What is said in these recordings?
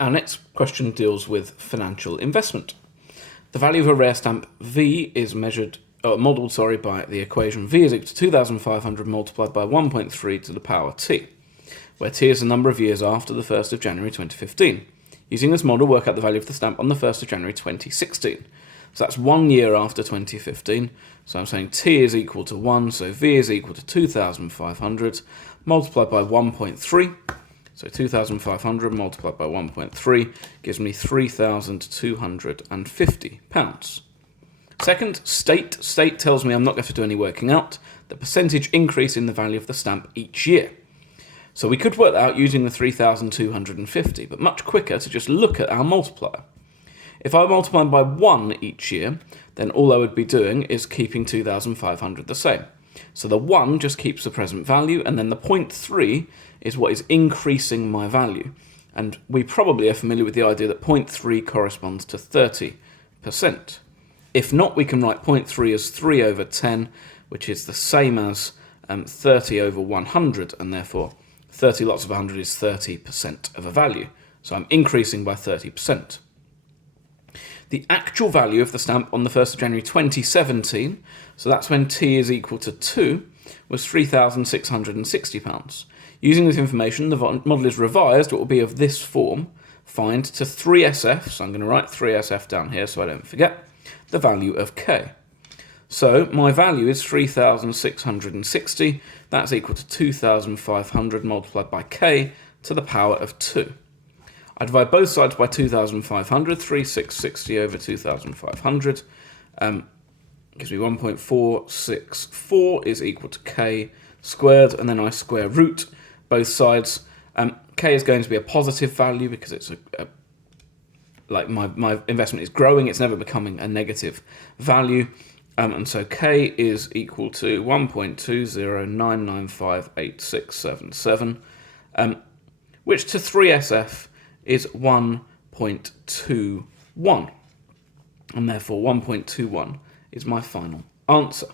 Our next question deals with financial investment. The value of a rare stamp V is modelled by the equation V is equal to 2,500 multiplied by 1.3 to the power t, where t is the number of years after the 1st of January 2015. Using this model, work out the value of the stamp on the 1st of January 2016. So that's 1 year after 2015. So I'm saying t is equal to 1, so v is equal to 2,500 multiplied by 1.3. So 2,500 multiplied by 1.3 gives me £3,250. Second, state. State tells me I'm not going to do any working out. The percentage increase in the value of the stamp each year. So we could work that out using the 3,250, but much quicker to just look at our multiplier. If I multiply by 1 each year, then all I would be doing is keeping 2,500 the same. So the 1 just keeps the present value, and then the 0.3 is what is increasing my value. And we probably are familiar with the idea that 0.3 corresponds to 30%. If not, we can write 0.3 as 3 over 10, which is the same as 30 over 100, and therefore 30 lots of 100 is 30% of a value. So I'm increasing by 30%. The actual value of the stamp on the 1st of January 2017, so that's when t is equal to 2, was £3,660. Using this information, the model is revised. It will be of this form. Find to 3SF, so I'm going to write 3SF down here so I don't forget, the value of k. So my value is 3,660. That's equal to 2,500 multiplied by k to the power of 2. I divide both sides by 2,500, 3,660 over 2,500, gives me 1.464 is equal to k squared, and then I square root both sides. K is going to be a positive value because it's like my investment is growing, it's never becoming a negative value. And so k is equal to 1.209958677, which to 3SF is 1.21, and therefore 1.21 is my final answer.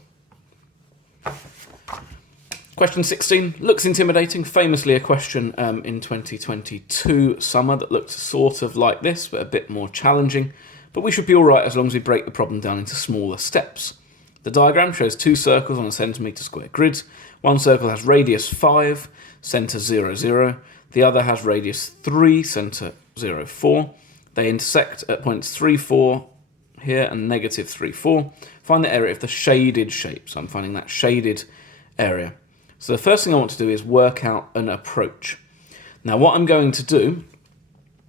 Question 16 looks intimidating, famously a question in 2022 summer that looked sort of like this, but a bit more challenging, but we should be alright as long as we break the problem down into smaller steps. The diagram shows 2 circles on a centimetre square grid. One circle has radius 5, centre 0, 0. The other has radius 3, centre 0, 4. They intersect at points 3, 4 here and negative 3, 4. Find the area of the shaded shape. So I'm finding that shaded area. So the first thing I want to do is work out an approach. Now what I'm going to do,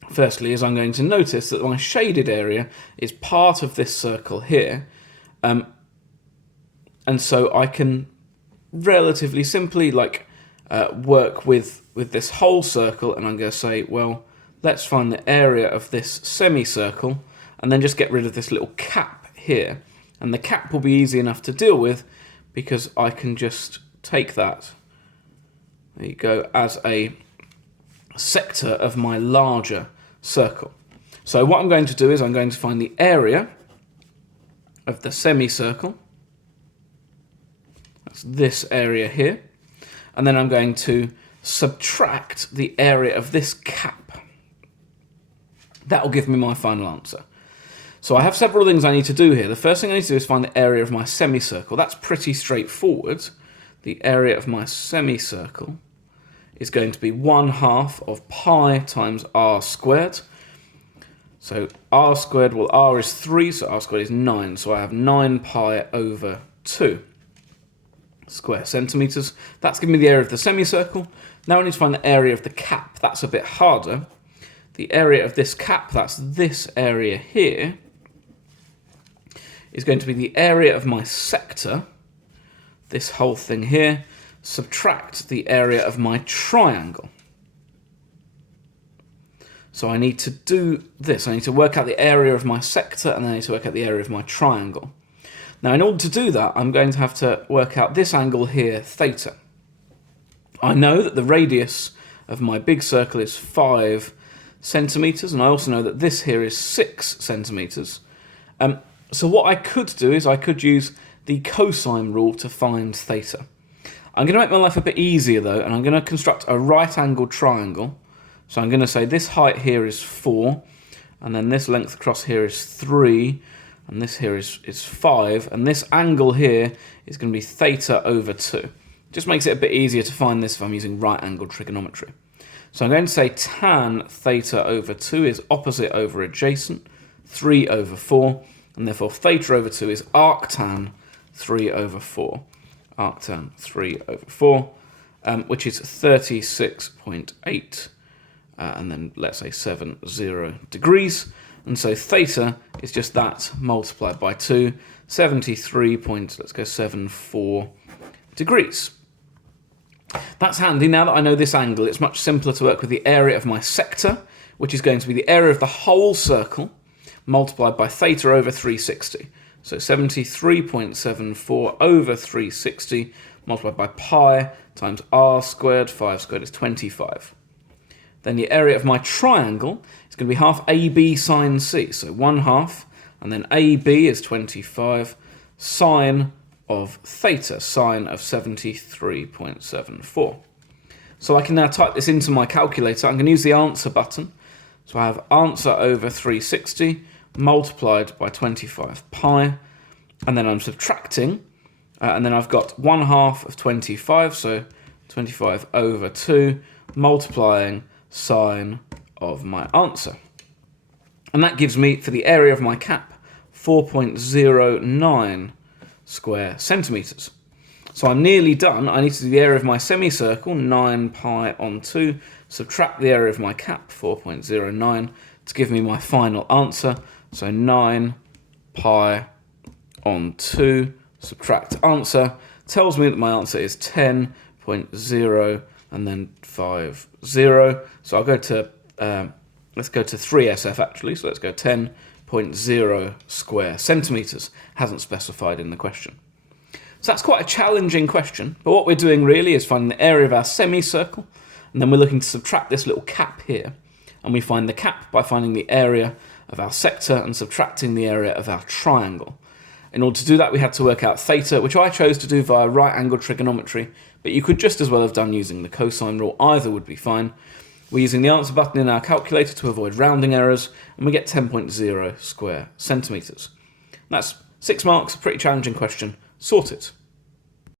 firstly, is I'm going to notice that my shaded area is part of this circle here. And so I can relatively simply work with this whole circle, and I'm going to say, well, let's find the area of this semicircle and then just get rid of this little cap here. And the cap will be easy enough to deal with because I can just take that, there you go, as a sector of my larger circle. So what I'm going to do is I'm going to find the area of the semicircle. That's this area here. And then I'm going to subtract the area of this cap. That will give me my final answer. So I have several things I need to do here. The first thing I need to do is find the area of my semicircle. That's pretty straightforward. The area of my semicircle is going to be 1/2 of pi times r squared. So r squared, well, r is 3, so r squared is 9. So I have 9 pi over 2 square centimetres. That's giving me the area of the semicircle. Now I need to find the area of the cap. That's a bit harder. The area of this cap, that's this area here, is going to be the area of my sector, this whole thing here, subtract the area of my triangle. So I need to do this. I need to work out the area of my sector, and then I need to work out the area of my triangle. Now, in order to do that, I'm going to have to work out this angle here, theta. I know that the radius of my big circle is 5 centimetres, and I also know that this here is 6 centimetres. So what I could do is I could use the cosine rule to find theta. I'm going to make my life a bit easier, though, and I'm going to construct a right-angled triangle So I'm going to say this height here is 4, and then this length across here is 3, and this here is 5, and this angle here is going to be theta over 2. Just makes it a bit easier to find this if I'm using right-angled trigonometry. So I'm going to say tan theta over 2 is opposite over adjacent, 3 over 4, and therefore theta over 2 is arctan 3 over 4. Arctan 3 over 4, which is 36.8, and then let's say 70 degrees. And so theta is just that multiplied by 2, 73.74 degrees. That's handy. Now that I know this angle, it's much simpler to work with the area of my sector, which is going to be the area of the whole circle multiplied by theta over 360. So 73.74 over 360 multiplied by pi times r squared, 5 squared is 25. Then the area of my triangle is going to be half AB sine C. So 1/2, and then AB is 25, sine of theta, sine of 73.74. So I can now type this into my calculator. I'm going to use the answer button. So I have answer over 360 multiplied by 25 pi, and then I'm subtracting, and then I've got 1/2 of 25, so 25 over 2, multiplying sine of my answer. And that gives me, for the area of my cap, 4.09 square centimetres. So I'm nearly done. I need to do the area of my semicircle, 9 pi on 2, subtract the area of my cap, 4.09, to give me my final answer. So 9 pi on 2, subtract answer, tells me that my answer is 10.0 and then 50. So I'll go to, let's go to 3SF actually, so let's go 10.0 square centimetres, hasn't specified in the question. So that's quite a challenging question, but what we're doing really is finding the area of our semicircle, and then we're looking to subtract this little cap here, and we find the cap by finding the area of our sector and subtracting the area of our triangle. In order to do that, we had to work out theta, which I chose to do via right-angled trigonometry, but you could just as well have done using the cosine rule. Either would be fine. We're using the answer button in our calculator to avoid rounding errors, and we get 10.0 square centimetres. That's 6 marks, pretty challenging question, sorted.